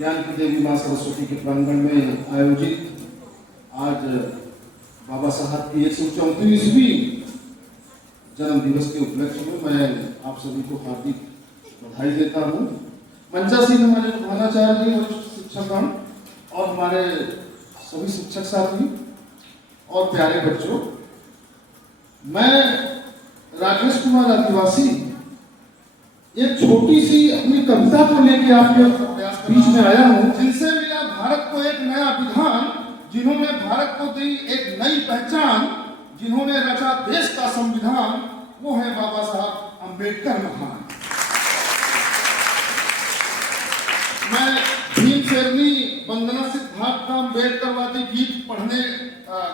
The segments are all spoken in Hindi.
ज्ञान की देवी माँ सरस्वती के प्रांगण में आयोजित आज बाबा साहब की 134वीं जन्म दिवस के उपलक्ष्य में मैं आप सभी को हार्दिक बधाई देता हूँ। मंचासीन हमारे प्रधानाचार्य और शिक्षकगण और हमारे सभी शिक्षक साथी और प्यारे बच्चों, मैं राकेश कुमार आदिवासी एक छोटी सी अपनी कविता को लेकर आपके बीच में आया हूँ, जिनसे मिला भारत को एक नया विधान, जिन्होंने भारत को दी एक नई पहचान, जिन्होंने रचा देश का संविधान, वो है बाबा साहब अम्बेडकर महान। मैं भीम शेरनी वंदना सिद्धार्थ का अम्बेडकरवादी गीत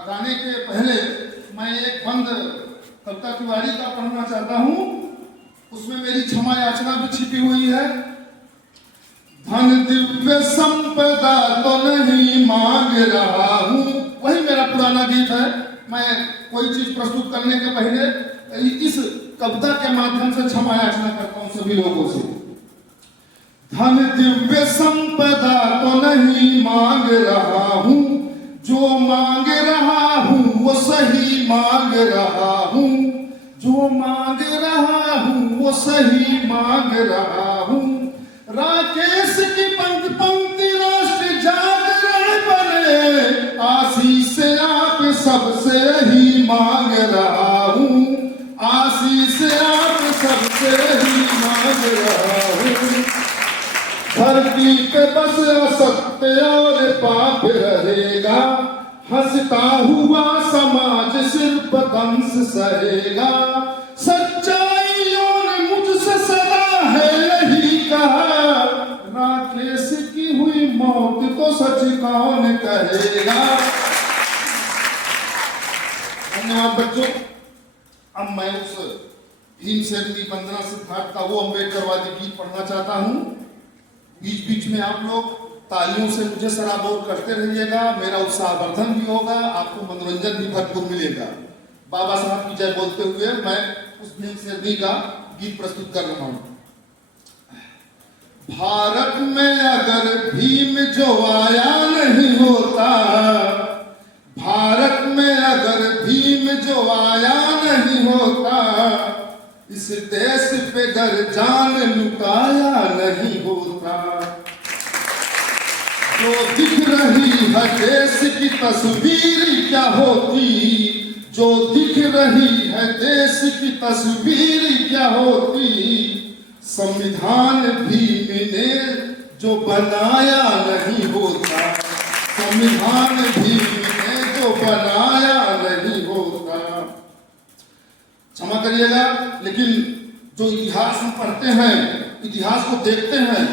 गाने के पहले मैं एक बंद कविता तिवारी का पढ़ना चाहता हूँ। उसमें मेरी क्षमा याचना भी छिपी हुई है। धन दिव्य संपदा तो नहीं मांग रहा हूँ, वही मेरा पुराना गीत है। मैं कोई चीज प्रस्तुत करने के पहले इस कविता के माध्यम से क्षमा याचना करता हूँ सभी लोगों से। धन दिव्य संपदा तो नहीं मांग रहा हूँ, जो मांग रहा हूँ वो सही मांग रहा हूँ, जो मांग रहा हूँ वो सही मांग रहा हूँ। राकेश की पंक्ति राष्ट्र जागरण बने, आशीष आप सबसे ही मांग रहा हूँ, आशीष आप सबसे ही मांग रहा हूँ। धरती पे बस असत्य और पाप रहेगा, हंसता हुआ समाज सिर्फ दंश सहेगा। सच्चाइयों ने मुझसे सदा है यही कहा, राकेश की हुई मौत तो सच कौन कहेगा। धन्यवाद बच्चों। अब मैं उस भीम शेरनी वंदना सिद्धार्थ का वो अम्बेडकरवादी गीत पढ़ना चाहता हूँ। बीच बीच में आप लोग तालियों से मुझे सराबोर करते रहिएगा, मेरा उत्साहवर्धन भी होगा, आपको मनोरंजन भी भरपूर मिलेगा। बाबा साहब की जय बोलते हुए मैं उस भीम शेरनी का गीत प्रस्तुत कर रहा हूँ। भारत में अगर भीम जो आया नहीं होता, भारत में अगर भीम जो आया नहीं होता, इस देश पे गर जान लुटाया नहीं होता। जो दिख रही है देश की तस्वीर क्या होती, जो दिख रही है देश की तस्वीर क्या होती, संविधान भीम ने जो बनाया नहीं होता, संविधान भीम ने जो बनाया नहीं होता। क्षमा करिएगा, लेकिन जो इतिहास हम पढ़ते हैं, इतिहास को देखते हैं,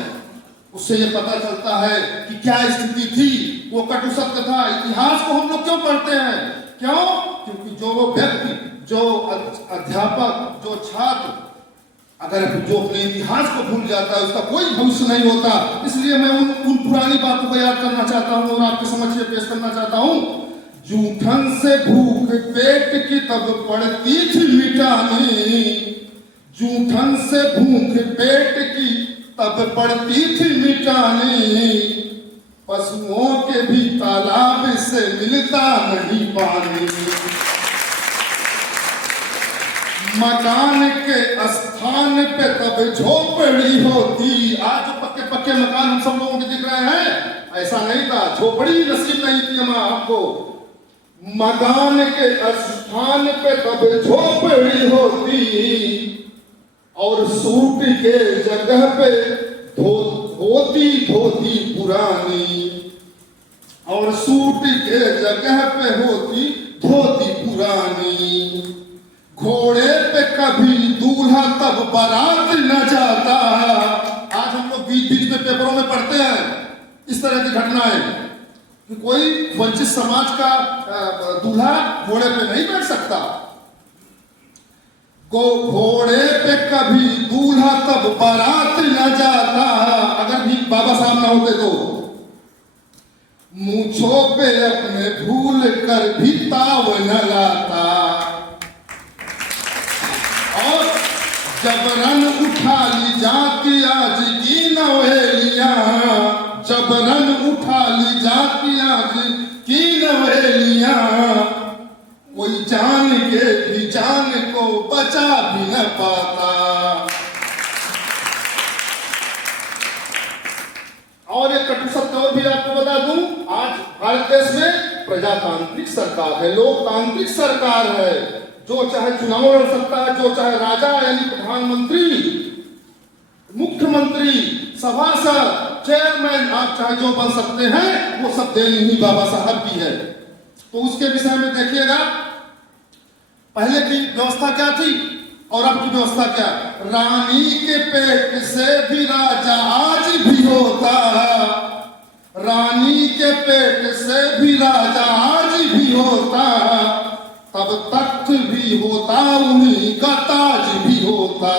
उससे ये पता चलता है कि क्या स्थिति थी, वो कटु सत्य था। इतिहास को हम लोग क्यों पढ़ते हैं? क्यों? क्योंकि जो वो व्यक्ति, जो अध्यापक, जो छात्र अगर जो अपने इतिहास को भूल जाता है, उसका कोई भविष्य नहीं होता। इसलिए मैं उन पुरानी बातों को याद करना चाहता हूँ और आपके समक्ष पेश करना चाहता हूँ। जूठन से भूख पेट की तब पड़ती थी मिटानी, जूठन से भूख पेट की तब पड़ती थी मिटानी, पशुओं के भी तालाब से मिलता नहीं पानी। मकान के स्थान पे तब झोपड़ी होती, आज जो पक्के पक्के मकान हम सब लोगों के दिख रहे हैं, ऐसा नहीं था। झोपड़ी नसीब नहीं थी हमारा आपको। मकान के स्थान पे तब झोपड़ी होती, और सूट के जगह पे धोती धोती पुरानी, और सूट के जगह पे होती धोती पुरानी। घोड़े पे कभी दूल्हा तब बारात न जाता। आज हम लोग बीच बीच में पेपरों में पढ़ते हैं इस तरह की घटनाएं कि कोई वंचित समाज का दूल्हा घोड़े पे नहीं बैठ सकता। घोड़े पे कभी दूल्हा तब बारात न जाता, अगर भी बाबा साहब ना होते तो। मूंछों पे अपने भूल कर भी ताव न लाता, और जबरन उठा ली जाती आज की नवेलियां, जब की आज की नवेलियां, कोई जान के भी जान को बचा भी न पाता। और एक कटु सत्य और भी आपको बता दूं, आज भारत देश में प्रजातांत्रिक सरकार है, लोकतांत्रिक सरकार है। जो चाहे चुनाव लड़ सकता है, जो चाहे राजा यानी प्रधानमंत्री, मुख्यमंत्री, सभासद, चेयरमैन, आप चाहे जो बन सकते हैं, वो सब देन ही बाबा साहब की है। तो उसके विषय में देखिएगा, पहले की व्यवस्था क्या थी और अब की व्यवस्था क्या। रानी के पेट से भी राजा आज भी होता, रानी के पेट से भी राजा आज भी होता, तब तख्त भी होता उन्हीं का ताज भी होता।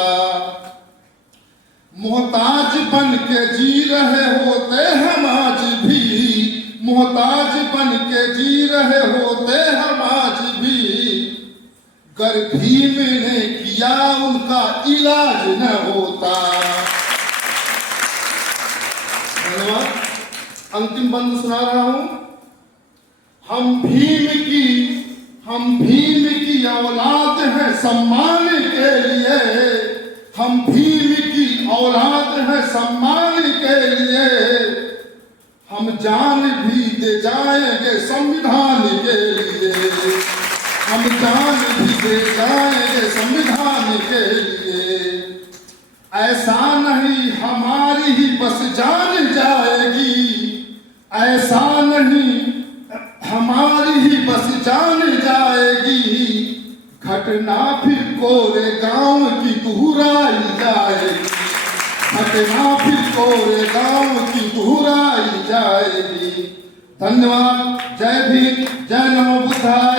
मोहताज बन के जी रहे होते हम आज भी, मोहताज बन के जी रहे होते हम आज भी, गर भीम ने किया उनका इलाज न होता। धन्यवाद। अंतिम बंद सुना रहा हूं। हम भीम की औलाद हैं सम्मान के लिए, हम भीम की औलाद हैं सम्मान के लिए, हम जान भी दे जाएंगे संविधान के लिए, हम जान भी दे जाएंगे संविधान के लिए। ऐसा नहीं हमारी ही बस जान जाएगी, ऐसा नहीं हमारी ही बस जान जाएगी, घटना फिर कोरे गांव की दोहराई जाएगी, घटना फिर कोरे गांव की दोहराई जाएगी। धन्यवाद। जय भीम, जय नमो बुद्धाय।